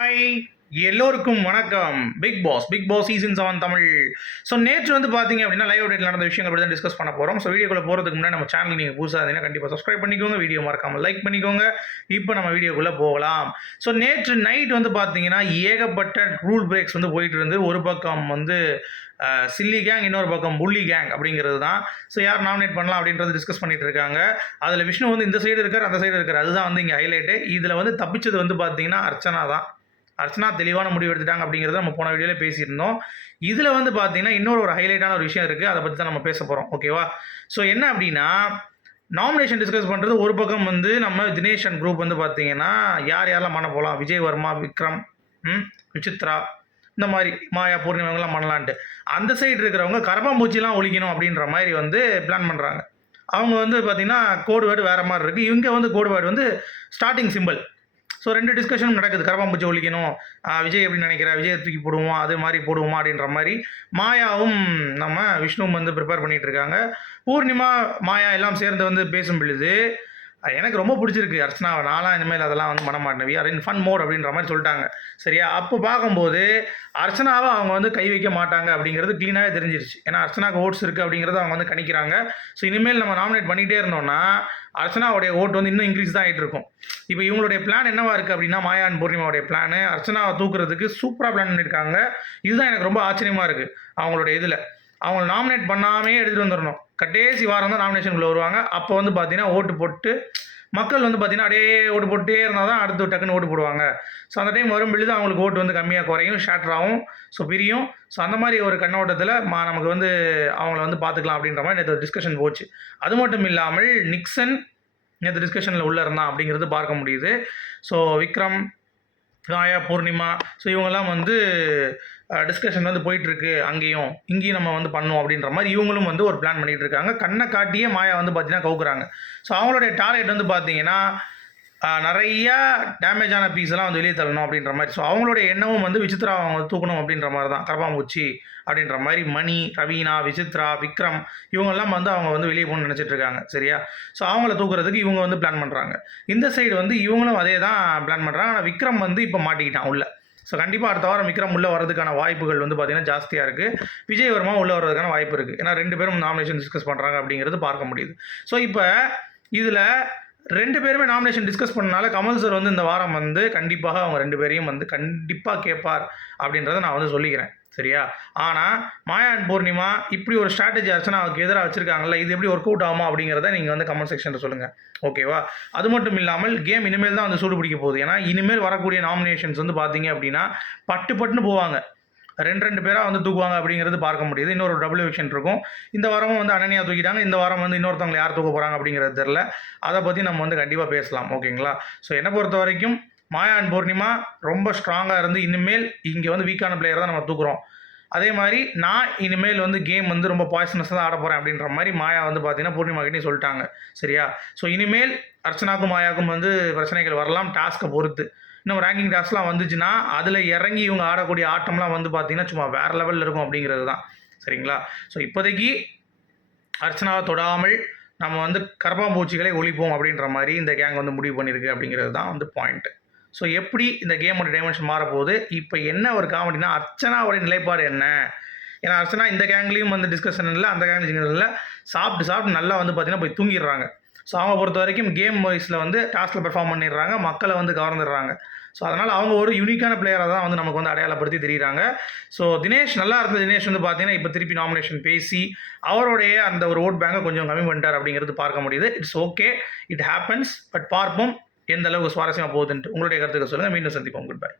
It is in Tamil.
ஹாய் எல்லோருக்கும் வணக்கம். Bigg Boss Bigg Boss season seven Tamil. So நேற்று வந்து பார்த்தீங்க அப்படின்னா லைவ் டேட்டில் நடந்த விஷயங்கள் பற்றி தான் டிஸ்கஸ் பண்ண போகிறோம் ஸோ வீடியோக்குள்ளே போகிறதுக்கு முன்னாடி நம்ம சேனல் நீங்கள் புதுசாக இருந்தீங்கன்னா கண்டிப்பாக சப்ஸ்கிரைப் பண்ணிக்கோங்க. வீடியோ மறக்காமல் லைக் பண்ணிக்கோங்க. இப்போ நம்ம வீடியோக்குள்ளே போகலாம். ஸோ நேற்று நைட் வந்து பார்த்தீங்கன்னா ஏகப்பட்ட ரூல் பிரேக்ஸ் வந்து போயிட்டு இருந்து ஒரு பக்கம் வந்து சில்லி கேங் இன்னொரு பக்கம் புள்ளி கேங் அப்படிங்கிறது தான். ஸோ யார் நாமினேட் பண்ணலாம் அப்படின்றது டிஸ்கஸ் பண்ணிட்டு இருக்காங்க. அதில் விஷ்ணு வந்து இந்த சைடு இருக்கார் அந்த சைடு இருக்கார். அதுதான் வந்து இங்கே ஹைலைட்டு இதில் வந்து தப்பிச்சது வந்து பார்த்தீங்கன்னா அர்ச்சனா தான். அர்ச்சனா தெளிவான முடிவு எடுத்துட்டாங்க அப்படிங்கிறத நம்ம போன வீடியோவில் பேசியிருந்தோம். இதில் வந்து பார்த்தீங்கன்னா இன்னொரு ஒரு ஹைலைட்டான ஒரு விஷயம் இருக்குது அதை பற்றி தான் நம்ம பேச போகிறோம் ஓகேவா ஸோ என்ன அப்படின்னா நாமினேஷன் டிஸ்கஸ் பண்ணுறது ஒரு பக்கம் வந்து நம்ம தினேஷ் அண்ட் குரூப் வந்து பார்த்தீங்கன்னா யார் யாரெல்லாம் பண்ண போகலாம் விஜய் வர்மா விக்ரம் விசித்ரா இந்த மாதிரி மாயா பூர்ணிமாவங்களாம் பண்ணலான்ட்டு. அந்த சைடு இருக்கிறவங்க கரப்பாம்பூச்சிலாம் ஒழிக்கணும் அப்படின்ற மாதிரி வந்து பிளான் பண்ணுறாங்க அவங்க வந்து பார்த்திங்கன்னா கோடு வேர்டு வேறு மாதிரி இருக்குது இவங்க வந்து கோடு வேர்டு வந்து ஸ்டார்டிங் சிம்பிள் ஸோ ரெண்டு டிஸ்கஷனும் நடக்குது. கரப்பாம்பூச்சி ஒழிக்கணும். விஜய் எப்படி நினைக்கிறா விஜய் தூக்கி போடுவோம்? அது மாதிரி போடுவோமா? அப்படின்ற மாதிரி மாயாவும் நம்ம விஷ்ணுவும் வந்து ப்ரிப்பேர் பண்ணிகிட்டு இருக்காங்க. பூர்ணிமா மாயா எல்லாம் சேர்ந்து வந்து பேசும் பொழுது எனக்கு ரொம்ப பிடிச்சிருக்கு அர்ச்சனா. நான்லாம் இனிமேல் அதெல்லாம் வந்து பண்ண we are in fun mode அப்படின்ற மாதிரி சொல்லிட்டாங்க. சரியா? அப்போ பார்க்கும்போது அர்ச்சனாவை அவங்க வந்து கை வைக்க மாட்டாங்க அப்படிங்கிறது க்ளீனாகவே தெரிஞ்சிருச்சு. ஏன்னா அர்ச்சனாக்கு ஓட்ஸ் இருக்குது அப்படிங்கிறத அவங்க வந்து கணிக்கிறாங்க. ஸோ இனிமேல் நம்ம நாமினேட் பண்ணிகிட்டே இருந்தோம்னா அர்ச்சனாவுடைய ஓட்டு வந்து இன்னும் இன்க்ரீஸ் தான் ஆகிட்டு இருக்கும். இப்போ இவங்களுடைய பிளான் என்னவா இருக்குது அப்படின்னா மாயான் பூர்ணிமாவுடைய பிளான் அர்ச்சனாவை தூக்குறதுக்கு சூப்பராக பிளான் பண்ணியிருக்காங்க. இதுதான் எனக்கு ரொம்ப ஆச்சரியமாக இருக்குது அவங்களுடைய இதில். அவங்கள நாமினேட் பண்ணாமே எடுத்துகிட்டு வந்துடணும் கடைசி வாரம் தான் நாமினேஷனுக்குள்ளே வருவாங்க. அப்போ வந்து பார்த்தீங்கன்னா ஓட்டு போட்டு மக்கள் வந்து பார்த்தீங்கன்னா அப்படியே ஓட்டு போட்டே இருந்தால் தான் அடுத்து டக்குன்னு ஓட்டு போடுவாங்க. ஸோ அந்த டைம் வரும் பொழுது அவங்களுக்கு ஓட்டு வந்து கம்மியாக குறையும் ஷேட்டர் ஆகும். ஸோ பிரியும். ஸோ அந்த மாதிரி ஒரு கண்ணோட்டத்தில் மா நமக்கு வந்து அவங்கள வந்து பார்த்துக்கலாம் அப்படின்ற மாதிரி நேற்று டிஸ்கஷன் போச்சு. அது மட்டும் இல்லாமல் நிக்சன் நேற்று டிஸ்கஷனில் உள்ளே இருந்தான் அப்படிங்கிறது பார்க்க முடியுது. ஸோ விக்ரம் காயா பூர்ணிமா. ஸோ இவங்கெல்லாம் வந்து டிஸ்கஷன் வந்து போயிட்டுருக்கு அங்கேயும். இங்கேயும் நம்ம வந்து பண்ணுவோம் அப்படின்ற மாதிரி இவங்களும் வந்து ஒரு பிளான் பண்ணிகிட்டு இருக்காங்க கண்ணை காட்டியே மாயா வந்து பார்த்தீங்கன்னா கவுக்குறாங்க. ஸோ அவங்களுடைய டார்கெட் வந்து பார்த்தீங்கன்னா நிறையா டேமேஜ் ஆன பீஸ் எல்லாம் வந்து வெளியே தள்ளணும் அப்படின்ற மாதிரி. ஸோ அவங்களுடைய எண்ணமும் வந்து விசித்ரா அவங்க தூக்கணும் அப்படின்ற மாதிரி தான் கரப்பாம்பூச்சி அப்படின்ற மாதிரி மணி ரவீனா விசித்ரா விக்ரம் இவங்கெல்லாம் வந்து அவங்க வந்து வெளியே போகணும்னு நினச்சிட்டு இருக்காங்க சரியா? ஸோ அவங்கள தூக்குறதுக்கு இவங்க வந்து பிளான் பண்ணுறாங்க இந்த சைடு வந்து இவங்களும் அதே தான் பிளான் பண்ணுறாங்க ஆனால் விக்ரம் வந்து இப்போ மாட்டிக்கிட்டான் உள்ள. ஸோ கண்டிப்பாக அடுத்த வாரம் விக்ரம் உள்ளே வரதுக்கான வாய்ப்புகள் வந்து பார்த்திங்கன்னா ஜாஸ்தியாக இருக்குது விஜய் வர்மா உள்ளே வர்றதுக்கான வாய்ப்பு இருக்குது ஏன்னா ரெண்டு பேரும் நாமினேஷன் டிஸ்கஸ் பண்ணுறாங்க அப்படிங்கிறது பார்க்க முடியுது. ஸோ இப்போ இதில் ரெண்டு பேருமே நாமினேஷன் டிஸ்கஸ் பண்ணனால கமல் சார் வந்து இந்த வாரம் வந்து கண்டிப்பாக அவங்க ரெண்டு பேரையும் வந்து கண்டிப்பாக கேட்பார் அப்படின்றத நான் வந்து சொல்லிக்கிறேன். சரியா? ஆனால் மாயா அண்ட் பூர்ணிமா இப்படி ஒரு ஸ்ட்ராட்டஜி அர்ச்சனாவுக்கு எதிராக வச்சுருக்காங்கல்ல இது எப்படி ஒர்க் அவுட் ஆகுமா அப்படிங்கிறத நீங்கள் வந்து கமெண்ட் செக்ஷனில் சொல்லுங்கள் ஓகேவா அது மட்டும் இல்லாமல் கேம் இனிமேல் தான் வந்து சூடு பிடிக்க போகுது. ஏன்னா இனிமேல் வரக்கூடிய நாமினேஷன்ஸ் வந்து பார்த்தீங்க அப்படின்னா பட்டு பட்டுன்னு போவாங்க. ரெண்டு ரெண்டு பேராக வந்து தூக்குவாங்க அப்படிங்கிறது பார்க்க முடியுது. இன்னொரு டபுள் விஷன் இருக்கும். இந்த வாரமும் வந்து அனன்யா தூக்கிட்டாங்க. இந்த வாரம் வந்து இன்னொருத்தவங்க யார் தூக்க போகிறாங்க அப்படிங்கிறது தெரில அதை பற்றி நம்ம வந்து கண்டிப்பாக பேசலாம். ஓகேங்களா? ஸோ என்னை பொறுத்த வரைக்கும் மாயா அண்ட் பூர்ணிமா ரொம்ப ஸ்ட்ராங்காக இருந்து இனிமேல் இங்கே வந்து வீக்கான பிளேயர் தான் நம்ம தூக்குறோம். அதே மாதிரி நான் இனிமேல் வந்து கேம் வந்து ரொம்ப பாய்சனஸ் தான் ஆட போகிறேன் அப்படின்ற மாதிரி மாயா வந்து பார்த்தீங்கன்னா பூர்ணிமா கிட்டே சொல்லிட்டாங்க. சரியா? ஸோ இனிமேல் அர்ச்சனாக்கும் மாயாவுக்கும் வந்து பிரச்சனைகள் வரலாம். டாஸ்க்கை பொறுத்து. இன்னும் ரேங்கிங் டாஸ்லாம் வந்துச்சுன்னா அதில் இறங்கி இவங்க ஆடக்கூடிய ஆட்டம்லாம் வந்து பார்த்தீங்கன்னா சும்மா வேறு லெவலில் இருக்கும் அப்படிங்கிறது தான். சரிங்களா? ஸோ இப்போதைக்கு அர்ச்சனாவை தொடாமல் நம்ம வந்து கரப்பாம்பூச்சிகளை ஒழிப்போம் அப்படின்ற மாதிரி இந்த கேங் வந்து முடிவு பண்ணியிருக்கு அப்படிங்கிறது தான் வந்து பாயிண்ட்டு ஸோ எப்படி இந்த கேமோட டைமென்ஷன் மாறப்போகுது? இப்போ என்ன ஒரு காமெடினா அர்ச்சனாவோடைய நிலைப்பாடு என்ன? ஏன்னா அர்ச்சனா இந்த கேங்லேயும் வந்து டிஸ்கஷன் இல்லை அந்த கேங்லேயும் இல்லை. சாப்பிட்டு சாப்பிட்டு நல்லா வந்து பார்த்தீங்கன்னா போய் தூங்கிடுறாங்க. ஸோ அவங்க பொறுத்த வரைக்கும் கேம் வைஸில் வந்து டாஸ்கில் பெர்ஃபார்ம் பண்ணிடுறாங்க மக்களை வந்து கவர்ந்துடுறாங்க. ஸோ அதனால் அவங்க ஒரு யூனிக்கான பிளேயராக தான் வந்து நமக்கு வந்து அடையாளப்படுத்தி தெரியுறாங்க. ஸோ தினேஷ் நல்லா இருந்த தினேஷ் வந்து பார்த்தீங்கன்னா இப்போ திருப்பி நாமினேஷன் பேசி அவருடைய அந்த ஒரு ஓட் பேங்கை கொஞ்சம் கம்மி பண்ணிட்டார் அப்படிங்கிறது பார்க்க முடியுது. It's okay it happens but பார்ப்போம் எந்த அளவுக்கு சுவாரஸ்யமாக போகுதுன்ட்டு. உங்களுடைய கருத்துக்கள் சொல்லுங்கள் மீண்டும் சந்திப்போம். Good bye